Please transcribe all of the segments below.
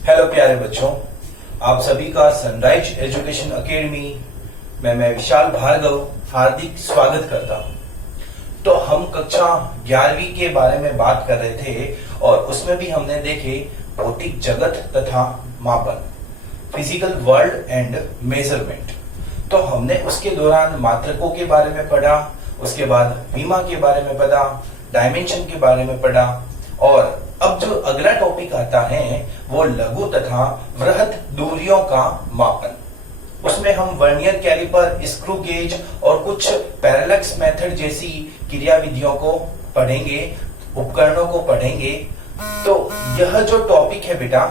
Hello प्यारे बच्चों, आप सभी का सनराइज एजुकेशन एकेडमी में मैं विशाल भार्गव हार्दिक स्वागत करता हूं। तो हम कक्षा 11वीं के बारे में बात कर रहे थे और उसमें भी हमने देखे भौतिक जगत तथा मापन, फिजिकल वर्ल्ड एंड मेजरमेंट। तो हमने उसके दौरान मात्रकों के बारे में पढ़ा, उसके बाद विमा के बारे में पढ़ा, डायमेंशन के बारे में पढ़ा और अब जो अगला टॉपिक आता है वो लघु तथा वृहद दूरियों का मापन। उसमें हम वर्नियर कैलिपर, स्क्रू गेज और कुछ पैरेलक्स मेथड जैसी क्रियाविधियों को पढ़ेंगे, उपकरणों को पढ़ेंगे। तो यह जो टॉपिक है बेटा,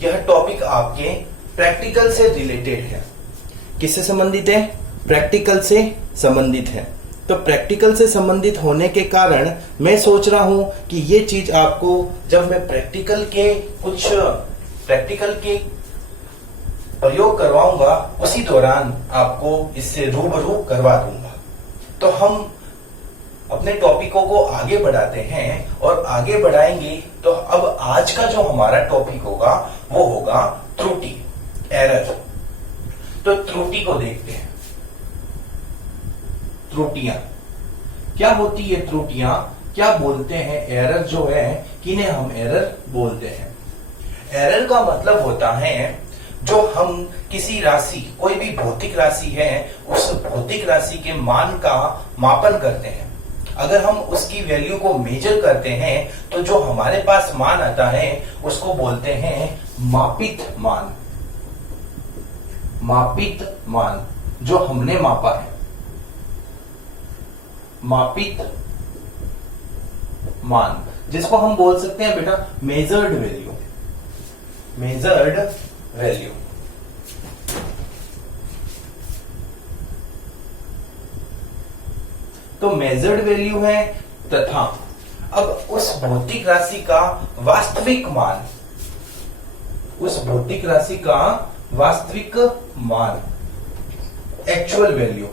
यह टॉपिक आपके प्रैक्टिकल से रिलेटेड है। किससे संबंधित है? प्रैक्टिकल से संबंधित है। तो प्रैक्टिकल से संबंधित होने के कारण मैं सोच रहा हूं कि ये चीज आपको जब मैं प्रैक्टिकल के प्रयोग करवाऊंगा उसी दौरान आपको इससे रूबरू करवा दूंगा। तो हम अपने टॉपिकों को आगे बढ़ाते हैं और आगे बढ़ाएंगे। तो अब आज का जो हमारा टॉपिक होगा वो होगा त्रुटि, एरर। तो त्रुटि को देखते हैं। त्रुटियां क्या होती है? त्रुटियां क्या बोलते हैं? एरर जो है, किन्हें हम एरर बोलते हैं? एरर का मतलब होता है जो हम किसी राशि, कोई भी भौतिक राशि है, उस भौतिक राशि के मान का मापन करते हैं। अगर हम उसकी वैल्यू को मेजर करते हैं तो जो हमारे पास मान आता है उसको बोलते हैं मापित मान। मापित मान जो हमने मापा है, मापित मान, जिसको हम बोल सकते हैं बेटा मेजर्ड वैल्यू। मेजर्ड वैल्यू तो मेजर्ड वैल्यू है। तथा अब उस भौतिक राशि का वास्तविक मान, उस भौतिक राशि का वास्तविक मान, एक्चुअल वैल्यू।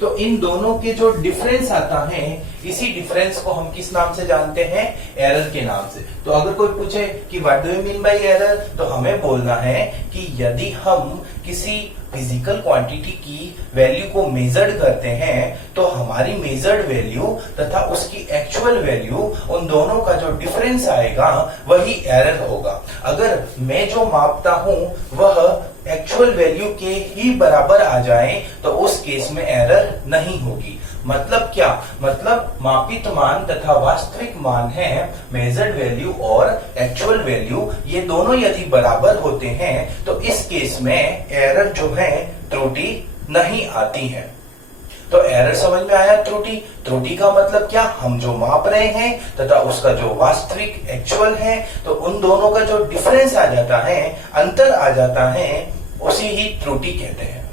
तो इन दोनों के जो डिफरेंस आता है, इसी डिफरेंस को हम किस नाम से जानते हैं? एरर के नाम से। तो अगर कोई पूछे कि what do you mean by error, तो हमें बोलना है कि यदि हम किसी फिजिकल क्वांटिटी की वैल्यू को मेजर्ड करते हैं तो हमारी मेजर्ड वैल्यू तथा उसकी एक्चुअल वैल्यू, उन दोनों का जो डिफरेंस आएगा वही एरर होगा। अगर मैं जो मापता हूं वह एक्चुअल वैल्यू के ही बराबर आ जाए तो उस केस में एरर नहीं होगी। मतलब क्या? मतलब मापित मान तथा वास्तविक मान है, मेजर्ड वैल्यू और एक्चुअल वैल्यू, ये दोनों यदि बराबर होते हैं तो इस केस में एरर जो है, त्रुटि नहीं आती है। तो एरर समझ में आया। त्रुटि का मतलब क्या? हम जो माप रहे हैं तथा उसका जो वास्तविक एक्चुअल है, तो उन दोनों का जो डिफरेंस आ जाता है, अंतर आ जाता है, उसी ही त्रुटि कहते हैं।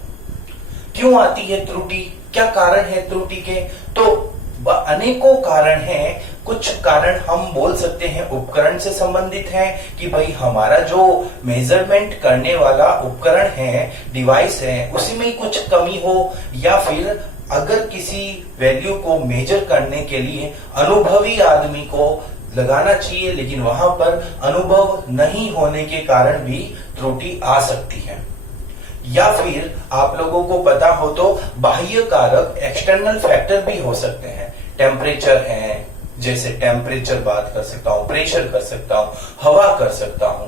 क्यों आती है त्रुटि? क्या कारण है त्रुटि के? तो अनेकों कारण हैं। कुछ कारण हम बोल सकते हैं उपकरण से संबंधित है कि भाई हमारा जो मेजरमेंट करने वाला उपकरण है, डिवाइस है, उसी में ही कुछ कमी हो, या फिर अगर किसी वैल्यू को मेजर करने के लिए अनुभवी आदमी को लगाना चाहिए लेकिन वहां पर अनुभव नहीं होने के कारण भी त्रुटि आ सकती है। या फिर आप लोगों को पता हो तो बाह्य कारक, एक्सटर्नल फैक्टर भी हो सकते हैं। टेम्परेचर है, जैसे टेम्परेचर बात कर सकता हूं, प्रेशर कर सकता हूं, हवा कर सकता हूं।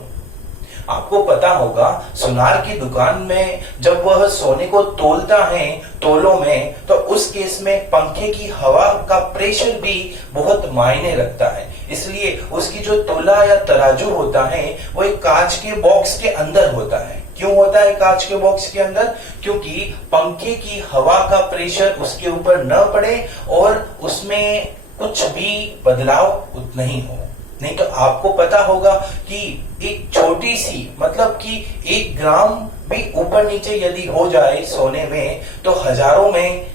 आपको पता होगा सुनार की दुकान में जब वह सोने को तोलता है तोलों में, तो उस केस में पंखे की हवा का प्रेशर भी बहुत मायने रखता है। इसलिए उसकी जो तोला या तराजू होता है वो एक कांच के बॉक्स के अंदर होता है। क्यों होता है कांच के बॉक्स के अंदर? क्योंकि पंखे की हवा का प्रेशर उसके ऊपर न पड़े और उसमें कुछ भी बदलाव नहीं हो। नहीं तो आपको पता होगा कि एक छोटी सी, मतलब कि 1 ग्राम भी ऊपर नीचे यदि हो जाए सोने में तो हजारों में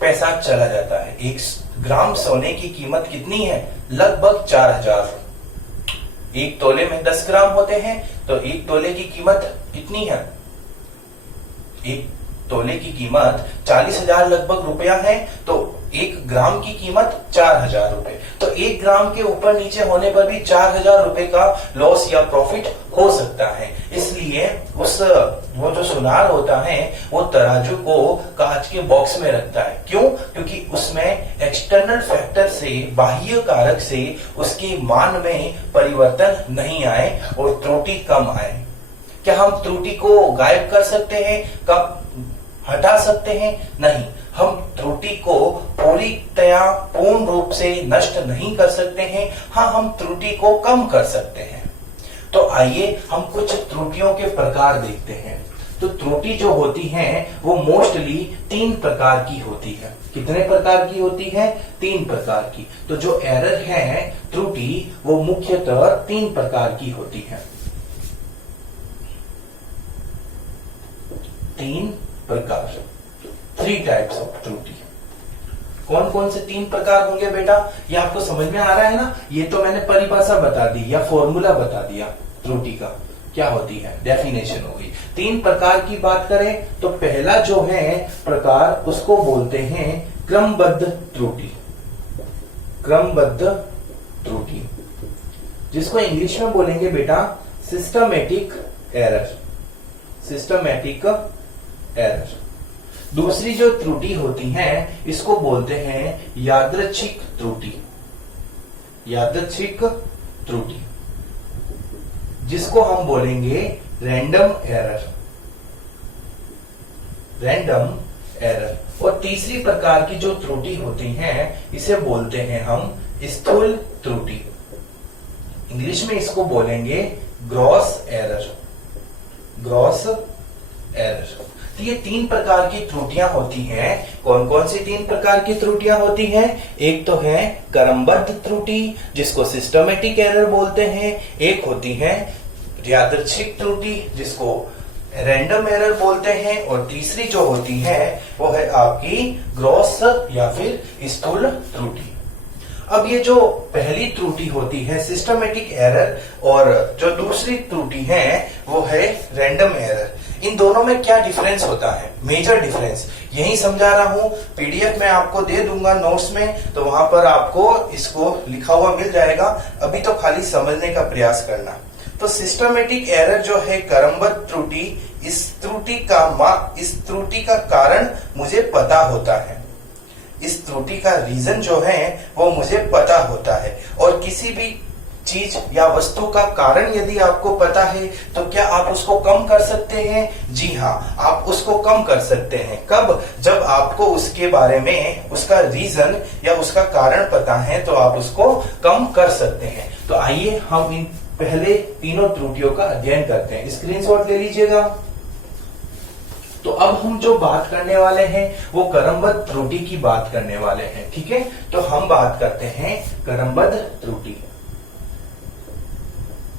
पैसा चला जाता है। 1 ग्राम सोने की कीमत कितनी है? लगभग 4000। 1 तोले में 10 ग्राम होते हैं तो 1 तोले की कीमत कितनी है? 1 तोले की कीमत 40,000 लगभग रुपया है। तो 1 ग्राम की कीमत 4000 रुपए। तो 1 ग्राम के ऊपर नीचे होने पर भी 4000 रुपए का लॉस या प्रॉफिट हो सकता है। इसलिए वो जो सुनार होता है वो तराजू को कांच के बॉक्स में रखता है। क्यों? क्योंकि उसमें एक्सटर्नल फैक्टर से, बाह्य कारक से उसके मान में परिवर्तन नहीं आए और त्रुटि कम आए। क्या हम त्रुटि को गायब कर सकते हैं? कब हटा सकते हैं? नहीं, हम त्रुटि को पूर्ण रूप से नष्ट नहीं कर सकते हैं। हाँ, हम त्रुटि को कम कर सकते हैं। तो आइए हम कुछ त्रुटियों के प्रकार देखते हैं। तो त्रुटि जो होती है वो मोस्टली 3 प्रकार की होती है। कितने प्रकार की होती है? 3 प्रकार की। तो जो एरर है, त्रुटि, वो मुख्यतः 3 प्रकार की होती है। 3 प्रकार, 3 टाइप्स ऑफ त्रुटि। कौन कौन से 3 प्रकार होंगे बेटा? ये आपको समझ में आ रहा है ना? ये तो मैंने परिभाषा बता दी या फॉर्मूला बता दिया त्रुटि का क्या होती है, डेफिनेशन हो गई। 3 प्रकार की बात करें तो पहला जो है प्रकार उसको बोलते हैं क्रमबद्ध त्रुटि। क्रमबद्ध त्रुटि, जिसको इंग्लिश में बोलेंगे बेटा सिस्टमेटिक एरर। Systematic error. दूसरी जो त्रुटि होती है इसको बोलते हैं यादृच्छिक त्रुटि। यादृच्छिक त्रुटि, जिसको हम बोलेंगे रैंडम एरर। Random error. और तीसरी प्रकार की जो त्रुटि होती है इसे बोलते हैं हम स्थूल त्रुटि। इंग्लिश में इसको बोलेंगे ग्रॉस एरर। Gross error. तो ये 3 प्रकार की त्रुटियां होती हैं। कौन कौन सी 3 प्रकार की त्रुटियां होती हैं? एक तो है क्रमबद्ध त्रुटि, जिसको सिस्टमेटिक एरर बोलते हैं। एक होती है यादृच्छिक त्रुटि, जिसको रैंडम एरर बोलते हैं। और तीसरी जो होती है वो है आपकी ग्रॉस या फिर स्थूल त्रुटि। अब ये जो पहली त्रुटि होती है सिस्टमेटिक एरर, और जो दूसरी त्रुटि है वो है रैंडम एरर। इन दोनों में क्या डिफरेंस होता है? मेजर डिफरेंस यही समझा रहा हूं। पीडीएफ में आपको दे दूंगा नोट्स में, तो वहां पर आपको इसको लिखा हुआ मिल जाएगा। अभी तो खाली समझने का प्रयास करना। तो सिस्टमेटिक एरर जो है क्रमबद्ध त्रुटि, इस त्रुटि का कारण मुझे पता होता है। इस त्रुटि का रीजन जो है वो मुझे पता होता है। और किसी भी चीज या वस्तु का कारण यदि आपको पता है तो क्या आप उसको कम कर सकते हैं? जी हाँ, आप उसको कम कर सकते हैं। कब? जब आपको उसके बारे में उसका रीजन या उसका कारण पता है तो आप उसको कम कर सकते हैं। तो आइए हम इन पहले तीनों त्रुटियों का अध्ययन करते हैं। स्क्रीनशॉट ले लीजिएगा। तो अब हम जो बात करने वाले हैं वो क्रमबद्ध त्रुटि की बात करने वाले हैं। ठीक है, तो हम बात करते हैं क्रमबद्ध त्रुटि।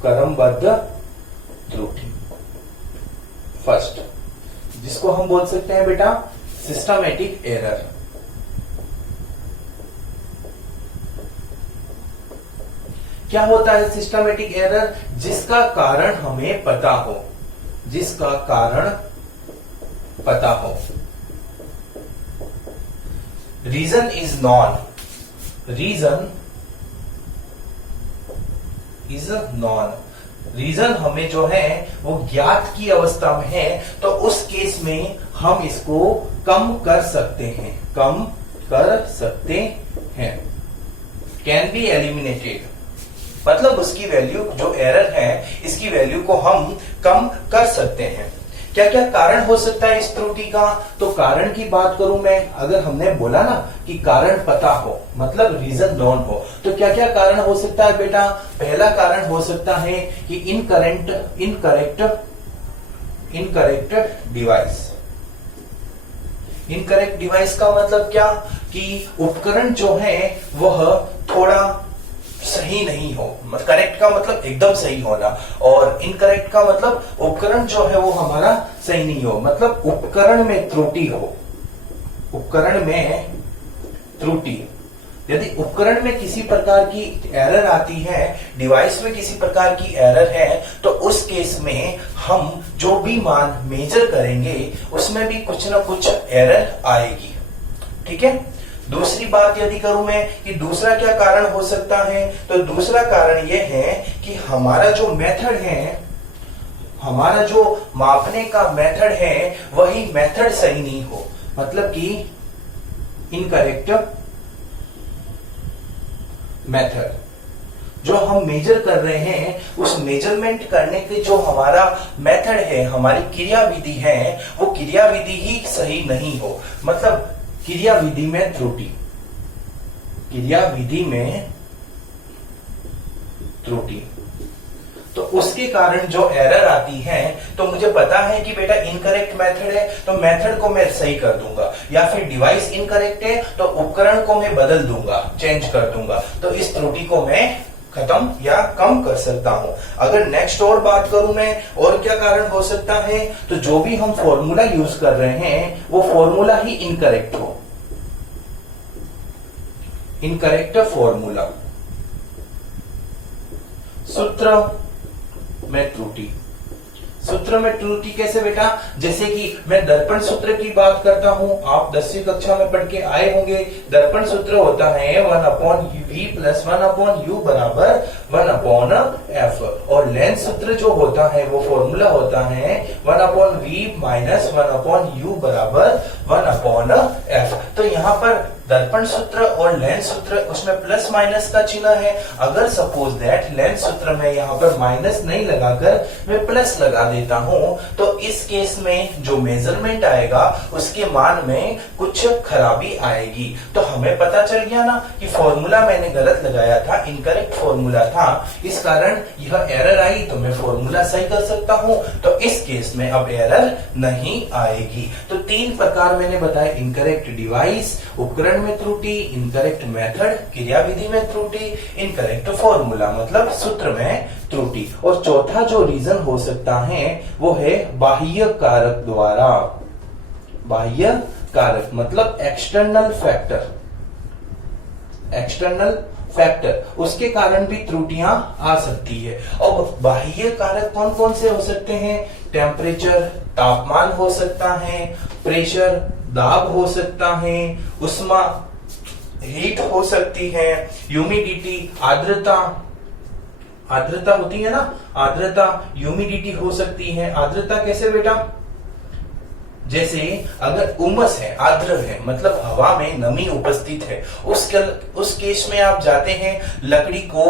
क्रमबद्ध त्रुटि फर्स्ट, जिसको हम बोल सकते हैं बेटा सिस्टमेटिक एरर। क्या होता है सिस्टमेटिक एरर? जिसका कारण हमें पता हो। जिसका कारण पता हो। Reason is known. Reason is known. Reason हमें जो है वो ज्ञात की अवस्था में है, तो उस केस में हम इसको कम कर सकते हैं। कम कर सकते हैं। कैन बी एलिमिनेटेड, मतलब उसकी वैल्यू जो एरर है इसकी वैल्यू को हम कम कर सकते हैं। क्या क्या कारण हो सकता है इस त्रुटि का? तो कारण की बात करूं मैं, अगर हमने बोला ना कि कारण पता हो मतलब रीजन नॉन हो, तो क्या क्या कारण हो सकता है बेटा? पहला कारण हो सकता है कि इनकरेक्ट डिवाइस। इनकरेक्ट डिवाइस का मतलब क्या? कि उपकरण जो है वह थोड़ा सही नहीं हो। करेक्ट का मतलब एकदम सही होना, और इनकरेक्ट का मतलब उपकरण जो है वो हमारा सही नहीं हो, मतलब उपकरण में त्रुटि हो। उपकरण में त्रुटि, यदि उपकरण में किसी प्रकार की एरर आती है, डिवाइस में किसी प्रकार की एरर है, तो उस केस में हम जो भी मान मेजर करेंगे उसमें भी कुछ ना कुछ एरर आएगी। ठीक है। दूसरी बात यदि करूं मैं कि दूसरा क्या कारण हो सकता है, तो दूसरा कारण यह है कि हमारा जो मेथड है, हमारा जो मापने का मेथड है वही मेथड सही नहीं हो, मतलब कि इनकरेक्ट मेथड। जो हम मेजर कर रहे हैं उस मेजरमेंट करने के जो हमारा मेथड है, हमारी क्रिया विधि है, वो क्रिया विधि ही सही नहीं हो, मतलब क्रिया विधि में त्रुटि, क्रिया विधि में त्रुटि, तो उसके कारण जो एरर आती है, तो मुझे पता है कि बेटा इनकरेक्ट मेथड है तो मेथड को मैं सही कर दूंगा, या फिर डिवाइस इनकरेक्ट है तो उपकरण को मैं बदल दूंगा, चेंज कर दूंगा, तो इस त्रुटि को मैं खत्म या कम कर सकता हूं। अगर नेक्स्ट और बात करूं मैं, और क्या कारण हो सकता है, तो जो भी हम फॉर्मूला यूज कर रहे हैं वो फॉर्मूला ही इनकरेक्ट हो, इनकरेक्ट फॉर्मूला, सूत्र में त्रुटि। सूत्र में त्रुटि कैसे बेटा, जैसे कि मैं दर्पण सूत्र की बात करता हूं, आप 10वीं कक्षा में पढ़ के आए होंगे। दर्पण सूत्र होता है 1/v + 1/u बराबर 1/f, और लेंस सूत्र जो होता है वो फॉर्मूला होता है 1/v - 1/u बराबर 1/f। तो यहाँ पर दर्पण सूत्र और लेंस सूत्र, उसमें प्लस माइनस का चिन्ह है। अगर सपोज दैट लेंस सूत्र में यहाँ पर माइनस नहीं लगाकर मैं प्लस लगा देता हूं, तो इस केस में जो मेजरमेंट आएगा उसके मान में कुछ खराबी आएगी। तो हमें पता चल गया ना कि फॉर्मूला मैंने गलत लगाया था, इनकरेक्ट फॉर्मूला था, इस कारण यह एरर आई, तो मैं फॉर्मूला सही कर सकता हूं, तो इस केस में अब एरर नहीं आएगी। तो 3 प्रकार मैंने बताया, इनकरेक्ट डिवाइस, उपकरण में त्रुटि, इनकरेक्ट मेथड, क्रियाविधि में त्रुटि, इनकरेक्ट फॉर्मूला मतलब सूत्र में त्रुटि। और चौथा जो रीजन हो सकता है वो है बाह्य कारक द्वारा, बाह्य कारक मतलब एक्सटर्नल फैक्टर, एक्सटर्नल फैक्टर, उसके कारण भी त्रुटियां आ सकती है। और बाह्य कारक कौन कौन से हो सकते हैं, टेम्परेचर, तापमान हो सकता है, प्रेशर, दाब हो सकता है, उष्मा, हीट हो सकती है, ह्यूमिडिटी, आर्द्रता, आर्द्रता होती है ना, आर्द्रता, ह्यूमिडिटी हो सकती है। आर्द्रता कैसे बेटा, जैसे अगर उमस है, आर्द्र है, मतलब हवा में नमी उपस्थित है, उस केस में आप जाते हैं लकड़ी को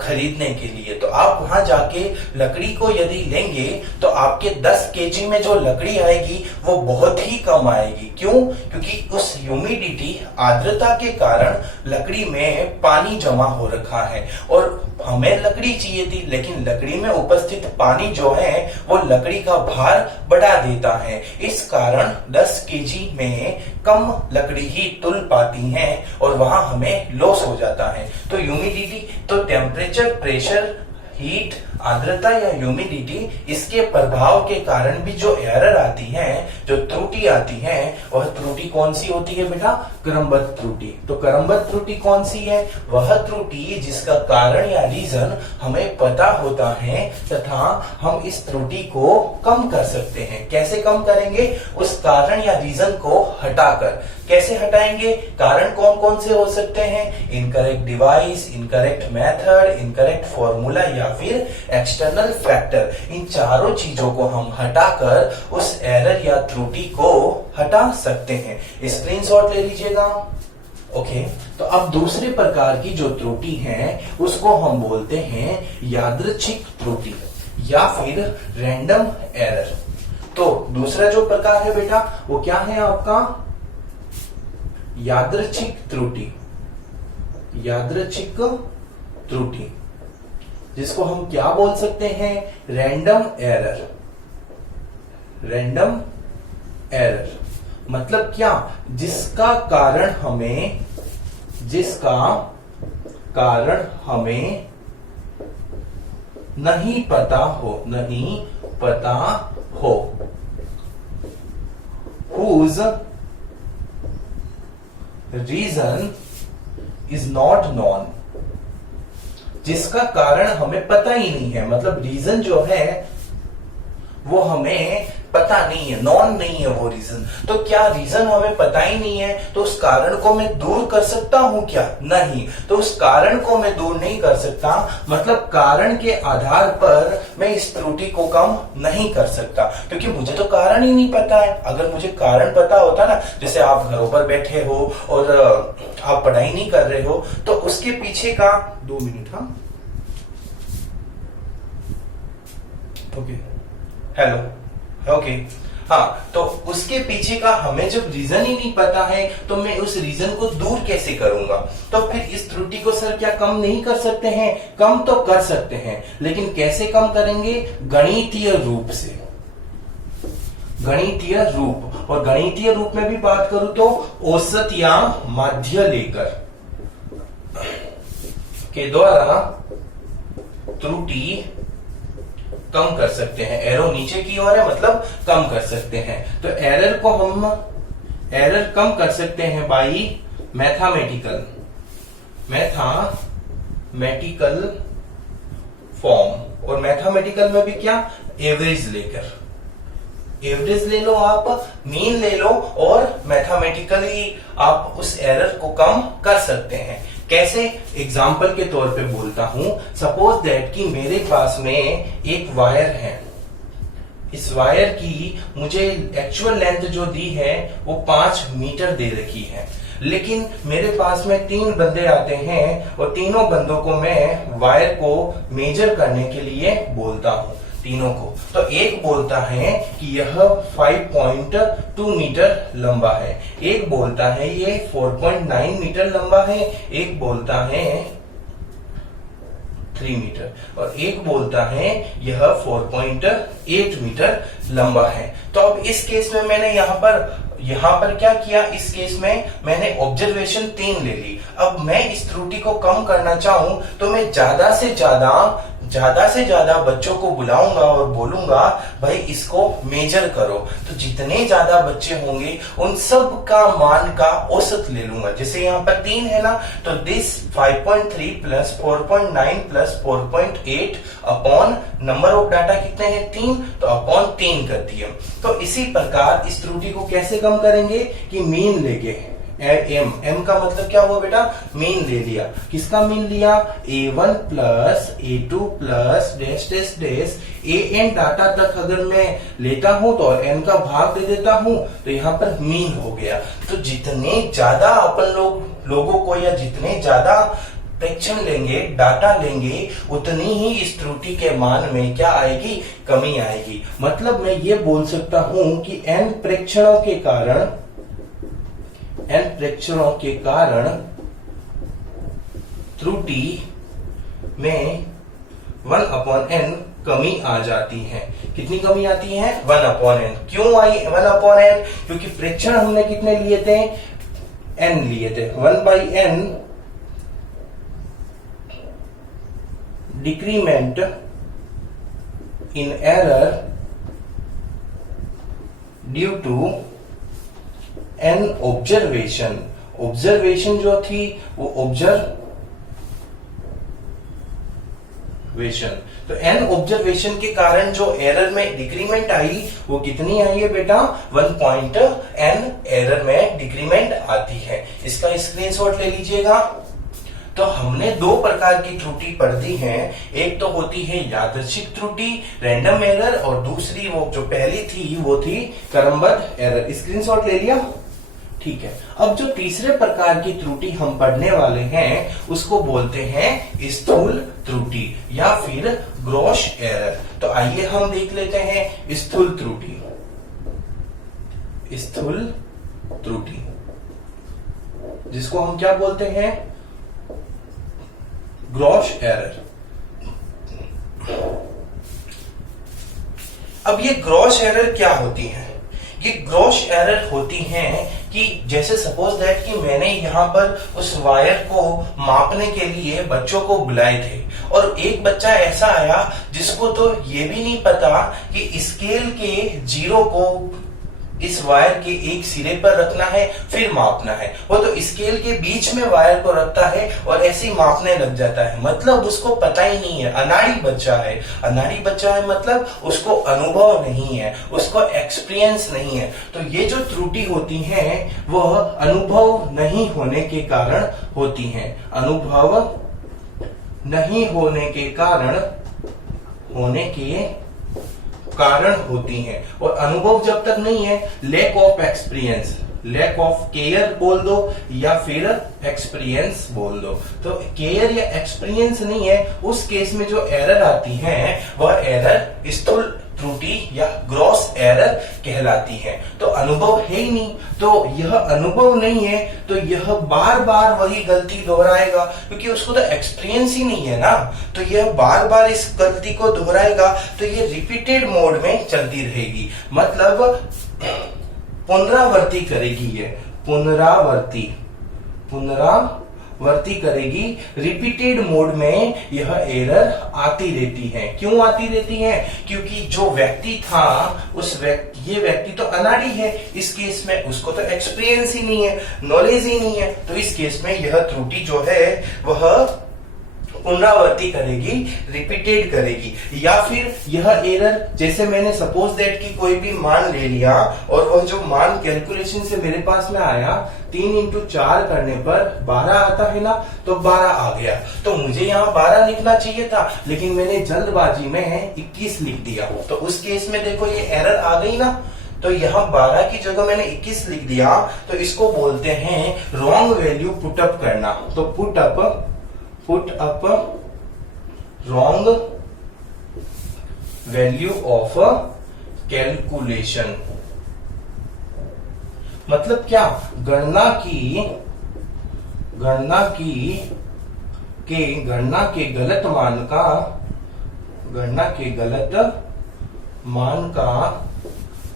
खरीदने के लिए, तो आप वहां जाके लकड़ी को यदि लेंगे तो आपके 10 केजी में जो लकड़ी आएगी वो बहुत ही कम आएगी। क्यों? क्योंकि उस ह्यूमिडिटी, आर्द्रता के कारण लकड़ी में पानी जमा हो रखा है, और हमें लकड़ी चाहिए थी, लेकिन लकड़ी में उपस्थित पानी जो है वो लकड़ी का भार बढ़ा देता है। इस कारण 10 केजी में कम लकड़ी ही तुल पाती हैं और वहां हमें लॉस हो जाता है। तो ह्यूमिडिटी, तो टेम्परेचर, प्रेशर, हीट, आर्द्रता या ह्यूमिडिटी, इसके प्रभाव के कारण भी जो एरर आती है, जो त्रुटि आती है, वह त्रुटि कौन सी होती है बेटा, क्रमबद्ध त्रुटि। तो क्रमबद्ध त्रुटि कौन सी है, वह त्रुटि जिसका कारण या रीजन हमें पता होता है तथा हम इस त्रुटि को कम कर सकते हैं। कैसे कम करेंगे, उस कारण या रीजन को हटाकर। कैसे हटाएंगे, कारण कौन कौन से हो सकते हैं, incorrect device, incorrect method, incorrect formula या फिर एक्सटर्नल फैक्टर। इन चारों चीजों को हम हटाकर उस एरर या त्रुटि को हटा सकते हैं। स्क्रीनशॉट ले लीजिएगा। ओके, तो अब दूसरे प्रकार की जो त्रुटि है उसको हम बोलते हैं यादृच्छिक त्रुटि या फिर रैंडम एरर। तो दूसरा जो प्रकार है बेटा वो क्या है आपका, यादृच्छिक त्रुटि, यादृच्छिक त्रुटि, जिसको हम क्या बोल सकते हैं, रैंडम एरर। रैंडम एरर मतलब क्या, जिसका कारण हमें नहीं पता हो, whose reason is not known, जिसका कारण हमें पता ही नहीं है, मतलब रीजन जो है वो हमें पता नहीं है, नॉन नहीं है वो रीजन। तो क्या रीजन हमें पता ही नहीं है तो उस कारण को मैं दूर कर सकता हूं क्या? नहीं। तो उस कारण को मैं दूर नहीं कर सकता, मतलब कारण के आधार पर मैं इस त्रुटि को कम नहीं कर सकता, क्योंकि मुझे तो कारण ही नहीं पता है। अगर मुझे कारण पता होता ना, जैसे आप घरों पर बैठे हो और आप पढ़ाई नहीं कर रहे हो, तो उसके पीछे का 2 मिनट, हाँ ओके, हेलो, ओके, हाँ, तो उसके पीछे का हमें जब रीजन ही नहीं पता है तो मैं उस रीजन को दूर कैसे करूंगा? तो फिर इस त्रुटि को सर क्या कम नहीं कर सकते हैं? कम तो कर सकते हैं, लेकिन कैसे कम करेंगे? गणितीय रूप से। गणितीय रूप, और गणितीय रूप में भी बात करूं तो औसत या माध्य लेकर के द्वारा त्रुटि कम कर सकते हैं। एरो नीचे की ओर है, मतलब कम कर सकते हैं। तो एरर को हम कम कर सकते हैं बाई मैथमेटिकल फॉर्म। और मैथमेटिकल में भी क्या? एवरेज लेकर, एवरेज ले लो, आप मीन ले लो, और मैथमेटिकली आप उस एरर को कम कर सकते हैं। कैसे? एग्जाम्पल के तौर पे बोलता हूं, सपोज दैट कि मेरे पास में एक वायर है। इस वायर की मुझे एक्चुअल लेंथ जो दी है वो 5 मीटर दे रखी है, लेकिन मेरे पास में 3 बंदे आते हैं और तीनों बंदों को मैं वायर को मेजर करने के लिए बोलता हूं, तीनों को। तो एक बोलता है कि यह 5.2 मीटर लंबा है, एक बोलता है ये 4.9 मीटर लंबा है, एक बोलता है 3 मीटर, और एक बोलता है यह 4.8 मीटर लंबा है। तो अब इस केस में मैंने यहाँ पर क्या किया? इस केस में मैंने ऑब्जर्वेशन 3 ले ली। अब मैं इस त्रुटि को कम करना चाहूं तो मैं ज्यादा से ज्यादा बच्चों को बुलाऊंगा और बोलूंगा भाई इसको मेजर करो। तो जितने ज्यादा बच्चे होंगे उन सब का मान का औसत ले लूंगा। जैसे यहाँ पर 3 है ना, तो this 5.3 plus 4.9 plus 4.8 upon number of data कितने हैं? 3, तो अपॉन 3 कर दिया। तो इसी प्रकार इस त्रुटि को कैसे कम करेंगे कि मीन लेके, एम का मतलब क्या हुआ बेटा? मीन ले लिया। किसका मीन लिया? A1 plus A2 plus dash dash dash AN data तक अगर मैं लेता हूं तो n का भाग दे देता हूं, तो यहाँ पर मीन हो गया। तो जितने ज्यादा अपन लोगों को या जितने ज्यादा प्रेक्षण लेंगे, डाटा लेंगे, उतनी ही इस त्रुटि के मान में क्या आएगी? कमी आएगी। मतलब मैं ये बोल सकता हूं कि n प्रेक्षणों के कारण त्रुटि में 1/n कमी आ जाती है। कितनी कमी आती है? 1/n। क्यों आई 1/n? क्योंकि प्रेक्षण हमने कितने लिए थे? n लिए थे। 1/n decrement in error due to n observation जो थी वो ऑब्जर्वेशन, तो n ऑब्जर्वेशन के कारण जो एरर में डिक्रीमेंट आई वो कितनी आई है बेटा? 1.n एरर में डिक्रीमेंट आती है। इसका स्क्रीनशॉट ले लीजिएगा। तो हमने 2 प्रकार की त्रुटि पढ़ दी है। एक तो होती है यादृच्छिक त्रुटि, रैंडम एरर, और दूसरी वो जो पहली थी वो थी क्रमबद्ध एरर। स्क्रीनशॉट ले लिया? ठीक है। अब जो तीसरे प्रकार की त्रुटि हम पढ़ने वाले हैं उसको बोलते हैं स्थूल त्रुटि या फिर ग्रॉस एरर। तो आइए हम देख लेते हैं स्थूल त्रुटि जिसको हम क्या बोलते हैं? Gross error. अब ये ग्रॉस एरर क्या होती है? ये ग्रॉस एरर होती हैं कि जैसे सपोज दैट कि मैंने यहाँ पर उस वायर को मापने के लिए बच्चों को बुलाए थे, और एक बच्चा ऐसा आया जिसको तो ये भी नहीं पता कि स्केल के 0 को इस वायर के एक सिरे पर रखना है, फिर मापना है। वो तो स्केल के बीच में वायर को रखता है और ऐसे ही मापने लग जाता है, मतलब उसको पता ही नहीं है, अनाड़ी बच्चा है। अनाड़ी बच्चा है मतलब उसको अनुभव नहीं है, उसको एक्सपीरियंस नहीं है। तो ये जो त्रुटि होती है वह अनुभव नहीं होने के कारण होती है, अनुभव नहीं होने के कारण होती हैं। और अनुभव जब तक नहीं है, lack of experience, lack of care बोल दो या फिर एक्सपीरियंस बोल दो। तो केयर या एक्सपीरियंस नहीं है, उस केस में जो एरर आती है वह एरर स्थूल त्रुटि या ग्रॉस एरर कहलाती है। तो अनुभव है ही नहीं, तो यह अनुभव नहीं है तो यह बार बार वही गलती दोहराएगा, क्योंकि उसको तो एक्सपीरियंस ही नहीं है ना। तो यह बार बार इस गलती को दोहराएगा, तो ये रिपीटेड मोड में चलती रहेगी, मतलब पुनरावर्ती करेगी, ये पुनरावर्ती करेगी। रिपीटेड मोड में यह एरर आती रहती है। क्यों आती रहती है? क्योंकि जो व्यक्ति था ये व्यक्ति तो अनाड़ी है, इस केस में उसको तो एक्सपीरियंस ही नहीं है, नॉलेज ही नहीं है। तो इस केस में यह त्रुटि जो है वह पुनरावृत्ति करेगी, रिपीटेड करेगी। या फिर यह एरर, जैसे मैंने सपोज दैट कि कोई भी मान ले लिया और वह जो मान कैलकुलेशन से मेरे पास में आया 3 into 4 करने पर 12 आता है ना, तो 12 आ गया। तो मुझे यहाँ 12 लिखना चाहिए था, लेकिन मैंने जल्दबाजी में 21 लिख दिया। तो उस केस में देखो ये एरर आ गई ना। तो यहाँ 12 की जगह मैंने 21 लिख दिया, तो इसको बोलते हैं रॉन्ग वैल्यू पुटअप करना। तो put up wrong value of calculation, मतलब क्या? गणना के गलत मान का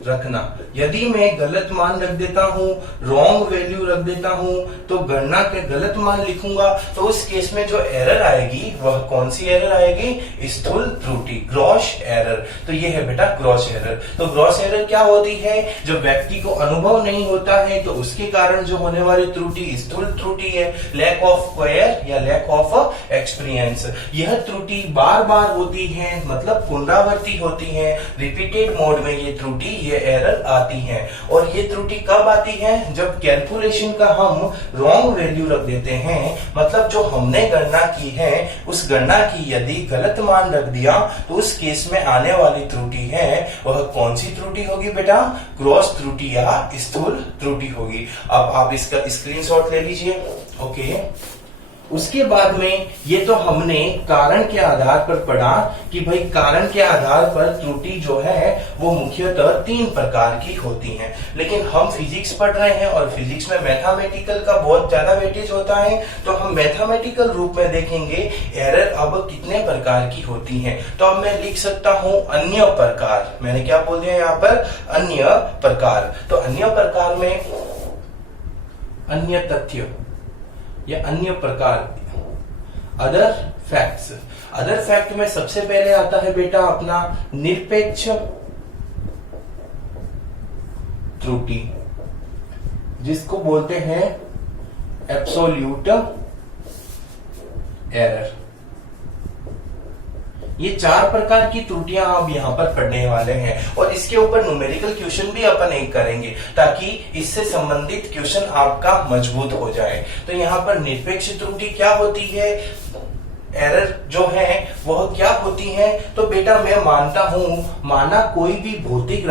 रखना। यदि मैं गलत मान रख देता हूं, रॉन्ग वैल्यू रख देता हूं, तो गणना के गलत मान लिखूंगा, तो उस केस में जो एरर आएगी वह कौन सी एरर आएगी? स्थूल त्रुटि, ग्रॉस एरर। तो ये है बेटा ग्रॉस एरर। तो ग्रॉस एरर क्या होती है? जब व्यक्ति को अनुभव नहीं होता है तो उसके कारण जो होने वाली त्रुटि स्थूल त्रुटि है, लैक ऑफ केयर या लैक ऑफ एक्सपीरियंस। यह त्रुटि बार बार होती है, मतलब पुनरावृत्ति होती है, रिपीटेड मोड में ये त्रुटि, ये एरर आती है। और ये त्रुटि कब आती है? जब कैलकुलेशन का हम रॉन्ग वैल्यू रख देते हैं, मतलब जो हमने गणना की है उस गणना की यदि गलत मान रख दिया, तो उस केस में आने वाली त्रुटि है वह कौन सी त्रुटि होगी बेटा? ग्रॉस त्रुटि या स्थूल त्रुटि होगी। अब आप इसका स्क्रीनशॉट ले लीजिए। ओके, उसके बाद में ये तो हमने कारण के आधार पर पढ़ा कि भाई कारण के आधार पर त्रुटि जो है वो मुख्यतः 3 प्रकार की होती हैं। लेकिन हम फिजिक्स पढ़ रहे हैं और फिजिक्स में मैथमेटिकल का बहुत ज्यादा वेटेज होता है, तो हम मैथमेटिकल रूप में देखेंगे एरर अब कितने प्रकार की होती हैं। तो अब मैं लिख सकता हूं अन्य प्रकार। मैंने क्या बोल दिया यहाँ पर? अन्य प्रकार। तो अन्य प्रकार में अन्य तथ्य या अन्य प्रकार, अदर फैक्ट्स। अदर फैक्ट में सबसे पहले आता है बेटा अपना निरपेक्ष त्रुटि, जिसको बोलते हैं एब्सोल्यूट एरर। ये 4 प्रकार की त्रुटियां आप यहां पर पढ़ने वाले हैं, और इसके ऊपर न्यूमेरिकल क्वेश्चन भी अपन एक करेंगे, ताकि इससे संबंधित क्वेश्चन आपका मजबूत हो जाए। तो यहाँ पर निरपेक्ष त्रुटि क्या होती है, एरर जो है वह क्या होती है? तो बेटा मैं मानता हूं, माना कोई भी भौतिक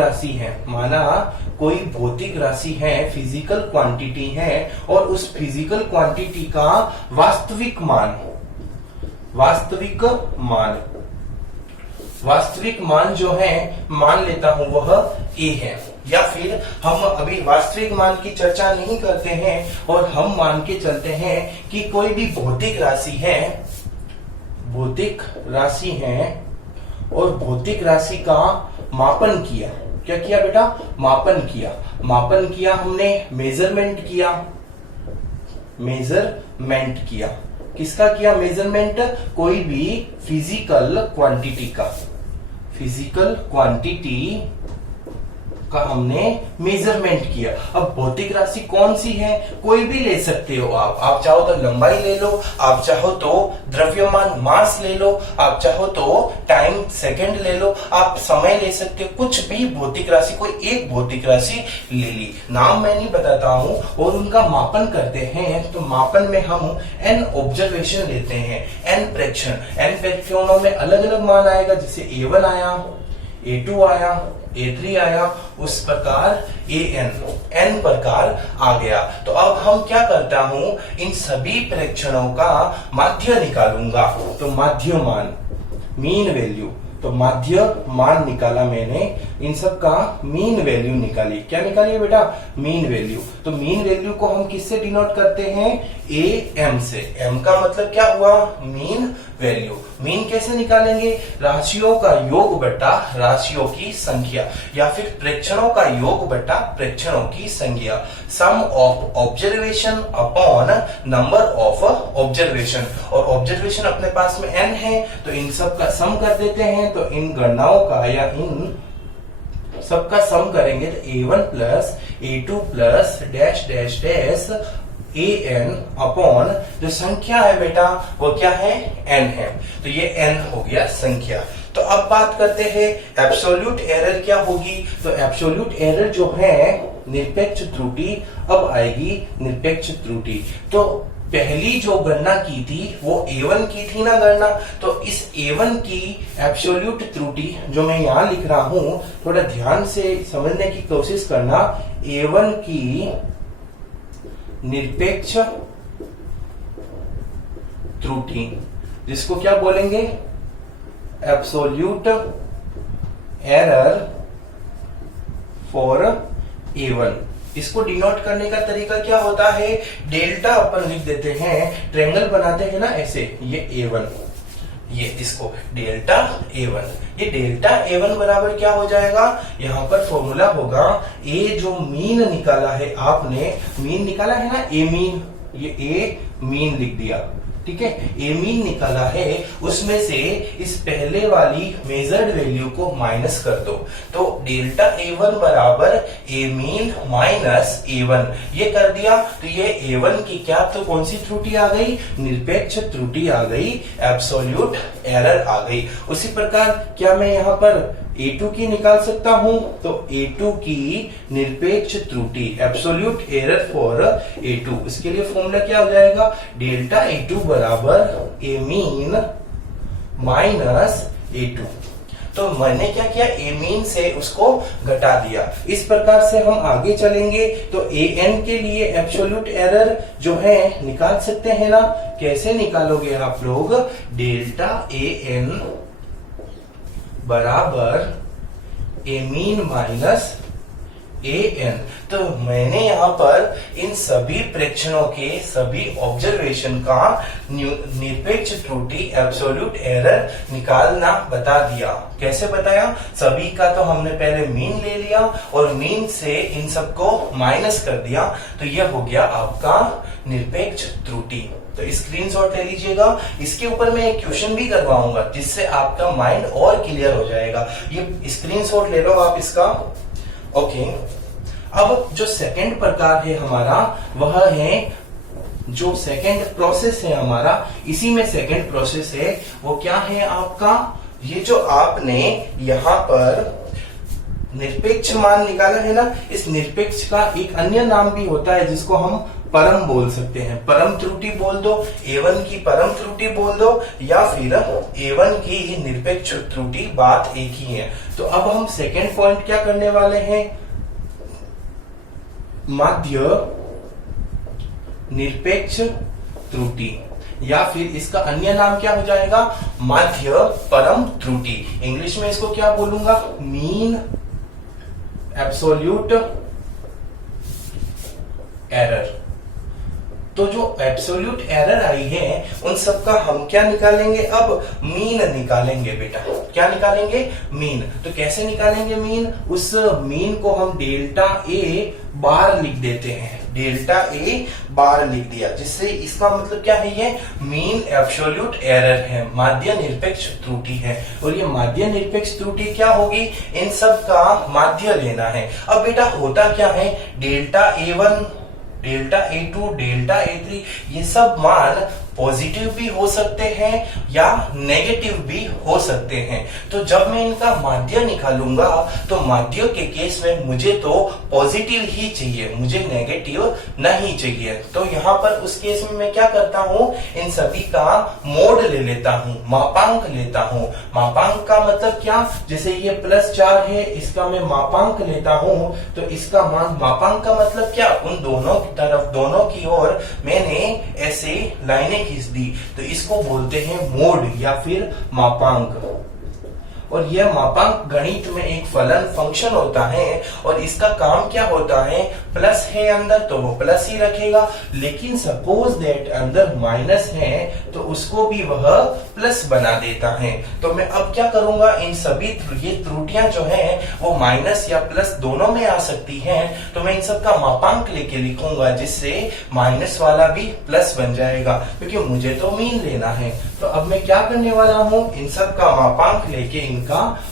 राशि है, फिजिकल क्वांटिटी है, और उस फिजिकल क्वांटिटी का वास्तविक मान जो है मान लेता हूं वह A है। या फिर हम अभी वास्तविक मान की चर्चा नहीं करते हैं और हम मान के चलते हैं कि कोई भी भौतिक राशि है और भौतिक राशि का मापन किया। क्या किया बेटा? मापन किया हमने, मेजरमेंट किया। किसका किया मेजरमेंट? कोई भी फिजिकल क्वांटिटी का हमने मेजरमेंट किया। अब भौतिक राशि कौन सी है, कोई भी ले सकते हो आप चाहो तो लंबाई ले लो, आप चाहो तो द्रव्यमान मास ले लो, आप चाहो तो टाइम सेकंड ले लो, आप समय ले सकते हो, कुछ भी भौतिक राशि, कोई एक भौतिक राशि ले ली। नाम मैं नहीं बताता हूं और उनका मापन करते हैं। तो मापन में हम n ऑब्जर्वेशन लेते हैं, n प्रेक्षण, n प्रेक्षणों में अलग अलग मान आएगा, जैसे A1 आया, A2 आया, A3 आया, उस प्रकार n प्रकार आ गया। तो अब हम क्या करता हूं, इन सभी प्रेक्षणों का माध्य निकालूंगा। तो माध्य मान, मीन वैल्यू, तो माध्य मान निकाला मैंने, इन सब का मीन वैल्यू निकाली। क्या निकाली बेटा, मीन वैल्यू। तो मीन वैल्यू को हम किससे डिनोट करते हैं, AM से। M का मतलब क्या हुआ, मीन वैल्यू। मीन कैसे निकालेंगे, राशियों का योग बटा राशियों की संख्या, या फिर प्रेक्षणों का योग बटा प्रेक्षणों की संख्या। Sum of observation upon number of observation, और ऑब्जर्वेशन अपने पास में n है तो इन सब का सम कर देते हैं। तो इन गणनाओं का या इन सबका सम करेंगे तो A1 plus A2 plus dash dash dash AN upon जो संख्या है बेटा वो क्या है, n है। तो ये n हो गया संख्या। तो अब बात करते हैं एब्सोल्यूट एरर क्या होगी। तो एब्सोल्यूट एरर जो है निरपेक्ष त्रुटि, अब आएगी निरपेक्ष त्रुटि। तो पहली जो गणना की थी वो A1 की थी ना गणना, तो इस A1 की एब्सोल्यूट त्रुटि जो मैं यहां लिख रहा हूं, थोड़ा ध्यान से समझने की कोशिश करना। A1 की निरपेक्ष त्रुटि, जिसको क्या बोलेंगे, एब्सोल्यूट एरर फॉर A1। इसको डिनोट करने का तरीका क्या होता है, डेल्टा अपन लिख देते हैं, ट्रायंगल बनाते हैं ना ऐसे, ये A1, ये इसको डेल्टा A1। ये डेल्टा A1 बराबर क्या हो जाएगा, यहां पर फॉर्मूला होगा, ए जो मीन निकाला है आपने, मीन निकाला है ना, ए मीन, ये ए मीन लिख दिया, ठीक है। ए मीन निकाला है, उसमें से इस पहले वाली मेजर्ड वैल्यू को माइनस कर दो। तो डेल्टा A1 बराबर ए मीन माइनस A1, ये कर दिया। तो ये A1 की क्या, तो कौन सी त्रुटि आ गई, निरपेक्ष त्रुटि आ गई, एब्सोल्यूट एरर आ गई। उसी प्रकार क्या मैं यहाँ पर A2 की निकाल सकता हूं, तो A2 की निरपेक्ष त्रुटि, एब्सोल्यूट एरर फॉर A2, इसके लिए फॉर्मूला क्या हो जाएगा, डेल्टा A2 बराबर ए मीन माइनस A2। तो मैंने क्या किया, ए मीन से उसको घटा दिया। इस प्रकार से हम आगे चलेंगे तो AN के लिए एब्सोल्यूट एरर जो है निकाल सकते हैं ना। कैसे निकालोगे आप लोग, डेल्टा AN बराबर ए मीन माइनस AN। तो मैंने यहां पर इन सभी प्रेक्षणों के, सभी ऑब्जर्वेशन का निरपेक्ष त्रुटि, एब्सोल्यूट एरर निकालना बता दिया। कैसे बताया, सभी का तो हमने पहले मीन ले लिया और मीन से इन सबको माइनस कर दिया, तो यह हो गया आपका निरपेक्ष त्रुटि। तो स्क्रीनशॉट ले लीजिएगा, इसके ऊपर मैं एक क्वेश्चन भी करवाऊंगा जिससे आपका माइंड और क्लियर हो जाएगा। ये स्क्रीनशॉट ले लो आप इसका, ओके। अब जो सेकंड प्रकार है हमारा, वह है जो सेकंड प्रोसेस है हमारा, इसी में सेकंड प्रोसेस है वो क्या है आपका, ये जो आपने यहाँ पर निरपेक्ष मान निकाला है ना, इस निरपेक्ष का एक अन्य नाम भी होता है जिसको हम परम बोल सकते हैं। परम त्रुटि बोल दो, A1 की परम त्रुटि बोल दो, या फिर A1 की निरपेक्ष त्रुटि, बात एक ही है। तो अब हम सेकंड पॉइंट क्या करने वाले हैं, माध्य निरपेक्ष त्रुटि, या फिर इसका अन्य नाम क्या हो जाएगा, माध्य परम त्रुटि। इंग्लिश में इसको क्या बोलूंगा, मीन एब्सोल्यूट एरर। तो जो एब्सोल्यूट एरर आई है उन सब का हम क्या निकालेंगे, अब मीन निकालेंगे बेटा। क्या निकालेंगे, मीन। तो कैसे निकालेंगे मीन, उस मीन को हम डेल्टा A बार लिख देते हैं। डेल्टा ए बार लिख दिया, जिससे इसका मतलब क्या है, ये मीन एब्सोल्यूट एरर है, माध्य निरपेक्ष त्रुटि है। और ये माध्य निरपेक्ष त्रुटि क्या होगी, इन सब का माध्य लेना है। अब बेटा होता क्या है, delta A1, delta A2, delta A3 ये सब मान पॉजिटिव भी हो सकते हैं या नेगेटिव भी हो सकते हैं। तो जब मैं इनका माध्य निकालूंगा तो माध्य के केस में मुझे तो पॉजिटिव ही चाहिए, मुझे नेगेटिव नहीं चाहिए। तो यहाँ पर उस केस में मैं क्या करता हूँ, इन सभी का मोड ले लेता हूँ, मापांक लेता हूँ। मापांक का मतलब क्या, जैसे ये +4 है, इसका मैं मापांक लेता हूँ, तो इसका मान, मापांक का मतलब क्या, उन दोनों की तरफ, दोनों की ओर मैंने ऐसे लाइनें खींच दी, तो इसको बोलते हैं मोड या फिर मापांक। और यह मापांक गणित में एक फलन फंक्शन होता है, और इसका काम क्या होता है, प्लस है अंदर तो वो प्लस ही रखेगा, लेकिन सपोज दैट अंदर माइनस है तो उसको भी वह प्लस बना देता है। तो मैं अब क्या करूंगा, इन सभी ये त्रुटियां जो हैं वो माइनस या प्लस दोनों में आ सकती हैं, तो मैं इन सब का मापांक लेके लिखूंगा, जिससे माइनस वाला भी प्लस बन जाएगा, क्योंकि मुझे तो मीन लेना है। तो अब मैं क्या करने वाला हूं, इन सब का मापांक लेके इनका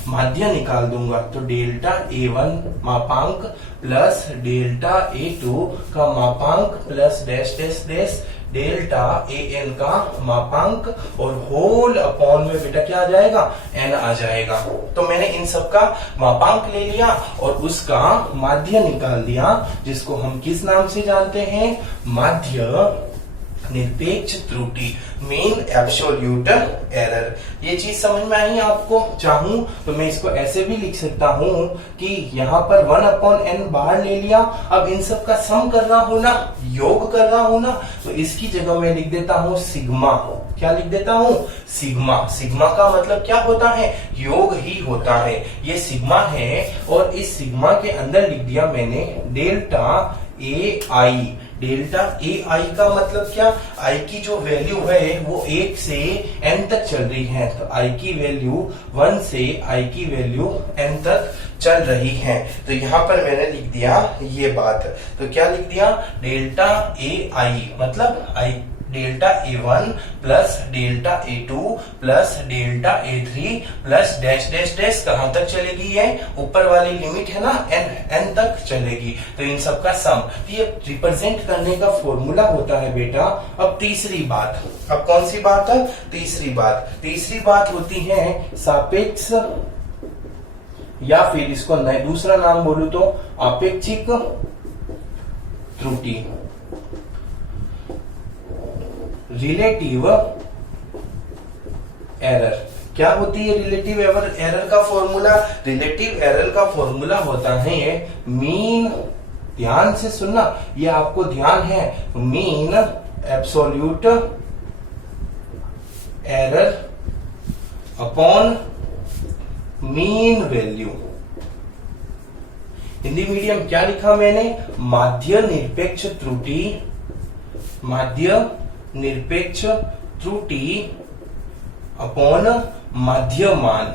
माध्य निकाल दूंगा। तो डेल्टा ए1 मापांक प्लस डेल्टा ए2 का मापांक plus dash dash dash delta n का मापांक, और होल अपॉन में बेटा क्या आ जाएगा, एन आ जाएगा। तो मैंने इन सब का मापांक ले लिया और उसका माध्य निकाल दिया, जिसको हम किस नाम से जानते हैं, माध्य निरपेक्ष त्रुटि, मीन एब्सोल्यूट एरर। ये चीज समझ में आई आपको? चाहूं तो मैं इसको ऐसे भी लिख सकता हूं कि यहाँ पर 1/n बाहर ले लिया, अब इन सब का सम कर रहा हूं ना, योग कर रहा हूं ना, तो इसकी जगह मैं लिख देता हूं सिग्मा। क्या लिख देता हूं, सिग्मा। सिग्मा का मतलब क्या होता है, योग ही होता है, ये सिग्मा है। और इस सिग्मा के अंदर लिख दिया मैंने delta A I. Delta A आई का मतलब क्या, आई की जो वैल्यू है वो 1 से n तक चल रही है, तो आई की वैल्यू 1 से आई की वैल्यू n तक चल रही है। तो यहाँ पर मैंने लिख दिया ये बात, तो क्या लिख दिया, डेल्टा ए आई मतलब आई, डेल्टा ए1 प्लस डेल्टा ए2 प्लस डेल्टा ए3 प्लस डैश डैश डैश कहां तक चलेगी, ये ऊपर वाली लिमिट है ना, n तक चलेगी। तो इन सब का सम, ये रिप्रेजेंट करने का फॉर्मूला होता है बेटा। अब तीसरी बात, अब कौन सी बात है, तीसरी बात होती है सापेक्ष, या फिर इसको दूसरा नाम बोलूं तो आपेक्षिक त्रुटि, रिलेटिव एरर। क्या होती है रिलेटिव एरर का फॉर्मूला, रिलेटिव एरर का फॉर्मूला होता है मीन, ध्यान से सुनना, ये आपको ध्यान है, mean absolute error upon mean value. Hindi medium क्या लिखा मैंने, माध्य निरपेक्ष त्रुटि, माध्य निरपेक्ष त्रुटि अपॉन माध्य मान।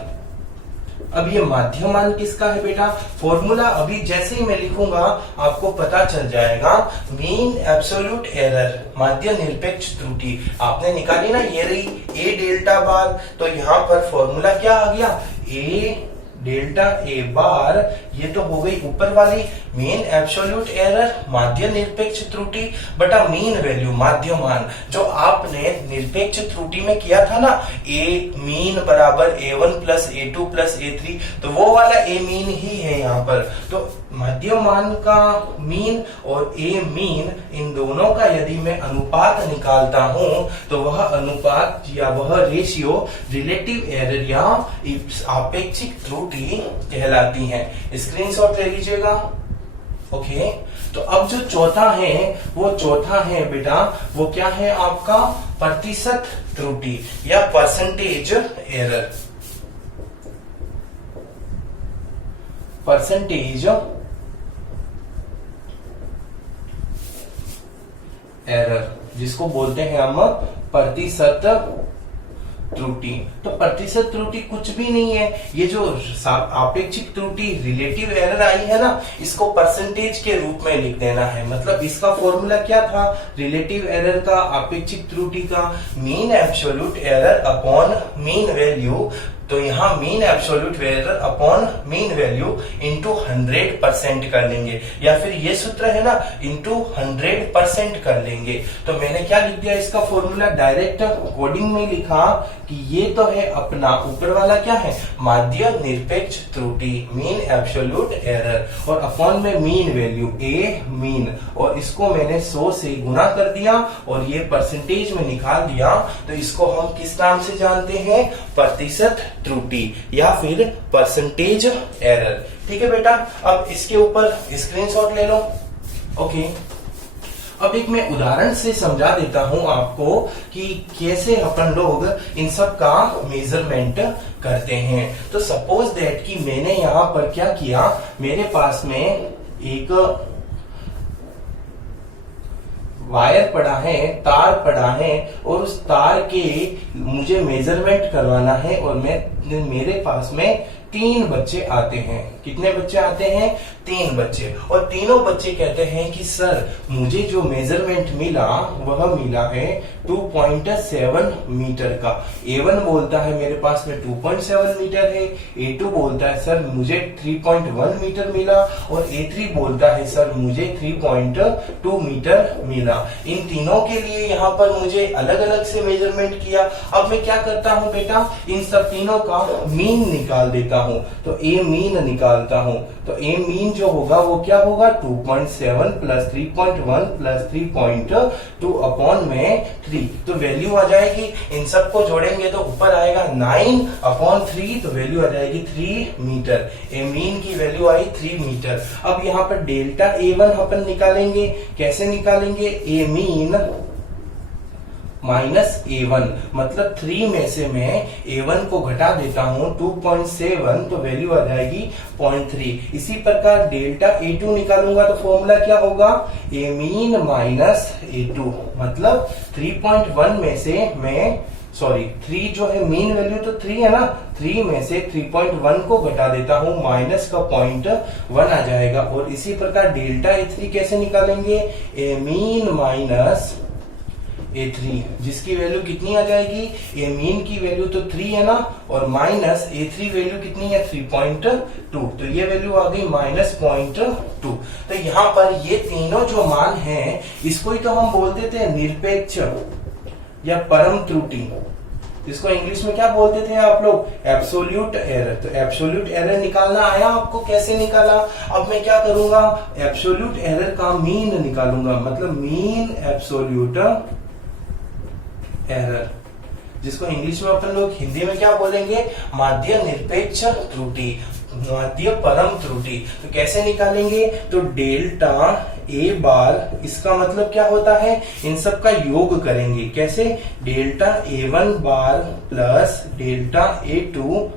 अब ये माध्य मान किसका है बेटा, फॉर्मूला अभी जैसे ही मैं लिखूंगा आपको पता चल जाएगा। मीन एब्सोल्यूट एरर, माध्य निरपेक्ष त्रुटि आपने निकाली ना, ये रही ए डेल्टा बार, तो यहाँ पर फॉर्मूला क्या आ गया, ए डेल्टा ए बार, ये तो हो गई ऊपर वाली मीन एब्सोल्यूट एरर, माध्य निरपेक्ष त्रुटि बटा मीन वैल्यू, माध्य मान, जो आपने निरपेक्ष त्रुटि में किया था ना, ए मीन बराबर a1 plus a2 plus a3, तो वो वाला ए मीन ही है यहाँ पर। तो माध्य मान का मीन और ए मीन, इन दोनों का यदि मैं अनुपात निकालता हूं तो वह अनुपात या वह रेशियो रिलेटिव एरर या आपेक्षिक त्रुटि कहलाती है। स्क्रीनशॉट ले लीजिएगा। ओके, तो अब जो चौथा है वो चौथा है बेटा, वो क्या है आपका, प्रतिशत त्रुटि या परसेंटेज एरर, परसेंटेज एरर, जिसको बोलते हैं हम प्रतिशत त्रुटि। तो प्रतिशत त्रुटि कुछ भी नहीं है, ये जो आपेक्षिक त्रुटि रिलेटिव एरर आई है ना, इसको परसेंटेज के रूप में लिख देना है। मतलब इसका फॉर्मूला क्या था रिलेटिव एरर का, आपेक्षिक त्रुटि का, mean absolute error upon mean value. तो यहाँ mean absolute error upon mean value into 100% कर लेंगे, या फिर ये सूत्र है ना इंटू 100% कर लेंगे। तो मैंने क्या लिख दिया, इसका फॉर्मूला डायरेक्ट कोडिंग में लिखा कि ये तो है अपना ऊपर वाला क्या है, माध्य निरपेक्ष त्रुटि मीन एब्सोल्यूट एरर, और अपॉन में मीन वैल्यू ए मीन, और इसको मैंने 100 से गुना कर दिया और ये परसेंटेज में निकाल दिया। तो इसको हम किस नाम से जानते हैं, प्रतिशत त्रुटि या फिर परसेंटेज एरर। ठीक है बेटा, अब इसके ऊपर स्क्रीनशॉट ले लो। ओके, अब एक मैं उदाहरण से समझा देता हूं आपको कि कैसे अपन लोग इन सब का मेजरमेंट करते हैं। तो सपोज दैट कि मैंने यहां पर क्या किया, मेरे पास में एक वायर पड़ा है, तार पड़ा है, और उस तार के मुझे मेजरमेंट करवाना है, और मेरे पास में 3 बच्चे आते हैं। कितने बच्चे आते हैं, 3 बच्चे, और तीनों बच्चे कहते हैं कि सर मुझे जो मेजरमेंट मिला वह मिला है 2.7 मीटर का। A1 बोलता है मेरे पास में 2.7 मीटर है, A2 बोलता है सर मुझे 3.1 मीटर मिला, और A3 बोलता है सर मुझे 3.2 मीटर मिला। इन तीनों के लिए यहाँ पर मुझे अलग अलग से मेजरमेंट किया। अब मैं क्या करता हूँ बेटा, इन सब तीनों का मीन निकाल देता हूँ। तो A मीन निकालता हूँ, तो A मीन जो होगा वो क्या होगा, 2.7 प्लस 3.1 प्लस 3.2 अपॉन में 3। तो वैल्यू आ जाएगी, इन सबको जोड़ेंगे तो ऊपर आएगा 9 अपॉन 3, तो वैल्यू आ जाएगी 3 मीटर। A मीन की वैल्यू आई 3 मीटर। अब यहाँ पर डेल्टा A1 अपन निकालेंगे। कैसे निकालेंगे, A मीन माइनस A1, मतलब 3 में से मैं A1 को घटा देता हूं 2.7, तो वैल्यू आ जाएगी 0.3। इसी प्रकार डेल्टा A2 निकालूंगा तो फॉर्मूला क्या होगा, A मीन माइनस A2, मतलब 3.1 में से मैं 3 जो है मीन वैल्यू तो 3 है ना, 3 में से 3.1 को घटा देता हूं, माइनस का 0.1 आ जाएगा। और इसी प्रकार डेल्टा A3 कैसे निकालेंगे, A मीन माइनस A3, जिसकी वैल्यू कितनी आ जाएगी, A मीन की वैल्यू तो 3 है ना, और माइनस A3 वैल्यू कितनी है 3.2, तो ये वैल्यू आ गई माइनस 0.2। तो यहाँ पर ये तीनों जो मान हैं, इसको ही तो हम बोल देते हैं निरपेक्ष या परम त्रुटि। इसको इंग्लिश में क्या बोलते थे आप लोग, एब्सोल्यूट एरर। तो एब्सोल्यूट एरर निकालना आया आपको, कैसे निकाला। अब मैं क्या करूंगा, एब्सोल्यूट एरर का मीन निकालूंगा, मतलब मीन एब्सोल्यूट एरर, जिसको इंग्लिश में अपन लोग हिंदी में क्या बोलेंगे, माध्य निरपेक्ष त्रुटि, माध्य परम त्रुटि। तो कैसे निकालेंगे, तो डेल्टा A बार, इसका मतलब क्या होता है, इन सब का योग करेंगे। कैसे, डेल्टा A1 बार प्लस डेल्टा A2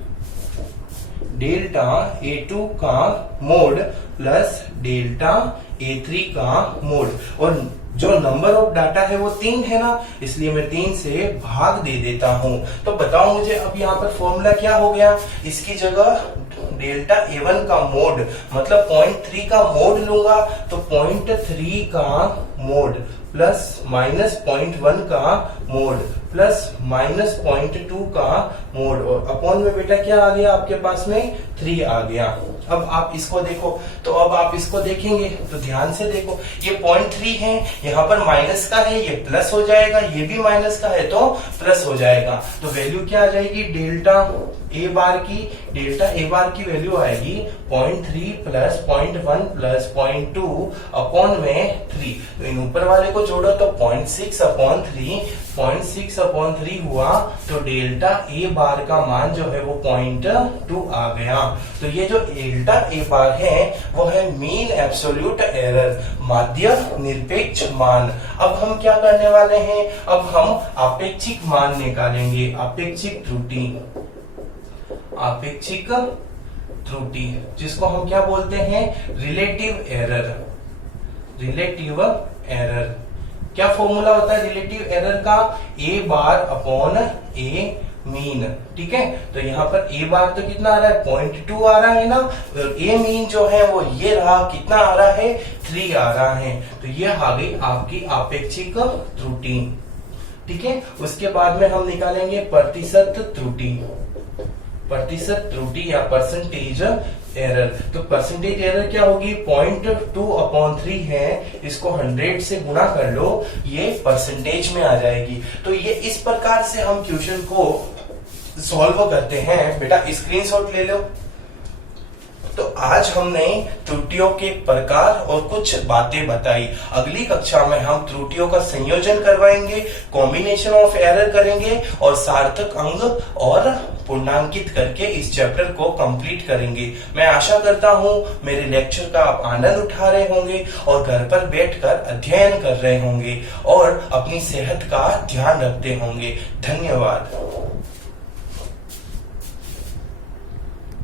का मोड प्लस डेल्टा A3 का मोड। और जो नंबर ऑफ डाटा है वो 3 है ना, इसलिए मैं 3 से भाग दे देता हूं। तो बताओ मुझे अब यहाँ पर फॉर्मूला क्या हो गया, इसकी जगह डेल्टा A1 का मोड, मतलब 0.3 का मोड लूंगा, तो 0.3 का मोड प्लस माइनस 0.1 का मोड प्लस माइनस 0.2 का मोड, और अपॉन में बेटा क्या आ गया आपके पास में 3 आ गया। अब आप इसको देखो, तो अब आप इसको देखेंगे तो ध्यान से देखो, ये 0.3 है, यहाँ पर माइनस का है, ये प्लस हो जाएगा, ये भी माइनस का है तो प्लस हो जाएगा। तो वैल्यू क्या आ जाएगी, डेल्टा A बार की वैल्यू आएगी 0.3 प्लस 0.1 प्लस 0.2 अपॉन में 3। तो इन ऊपर वाले को जोड़ो तो 0.6 अपॉन 3 हुआ, तो डेल्टा A बार का मान जो है वो 0.2 आ गया। तो ये जो डेल्टा A बार है वो है मीन एब्सोल्यूट एरर, माध्य निरपेक्ष मान। अब हम क्या करने वाले हैं, अब हम आपेक्षिक मान निकालेंगे, आपेक्षिक त्रुटि, जिसको हम क्या बोलते हैं, रिलेटिव एरर। क्या फॉर्मूला होता है रिलेटिव एरर का, A bar upon A mean. ठीक है, तो यहाँ पर ए बार तो कितना आ रहा है 0.2 आ रहा है ना, और ए मीन जो है वो ये रहा, कितना आ रहा है 3 आ रहा है। तो ये आ गई आपकी आपेक्षिक त्रुटि। ठीक है, उसके बाद में हम निकालेंगे प्रतिशत त्रुटि। प्रतिशत त्रुटि या परसेंटेज एरर। तो परसेंटेज एरर क्या होगी, 0.2/3 है, इसको 100 से गुणा कर लो, ये परसेंटेज में आ जाएगी। तो ये इस प्रकार से हम क्वेश्चन को सॉल्व करते हैं। बेटा स्क्रीनशॉट ले लो। तो आज हमने त्रुटियों के प्रकार और कुछ बातें बताई। अगली कक्षा में हम त्रुटियों का संयोजन करवाएंगे, कॉम्बिनेशन ऑफ एरर करेंगे और सार्थक अंग और पूर्णांकित करके इस चैप्टर को कंप्लीट करेंगे। मैं आशा करता हूं मेरे लेक्चर का आप आनंद उठा रहे होंगे और घर पर बैठकर अध्ययन कर रहे होंगे और अपनी सेहत का ध्यान रखते होंगे। धन्यवाद।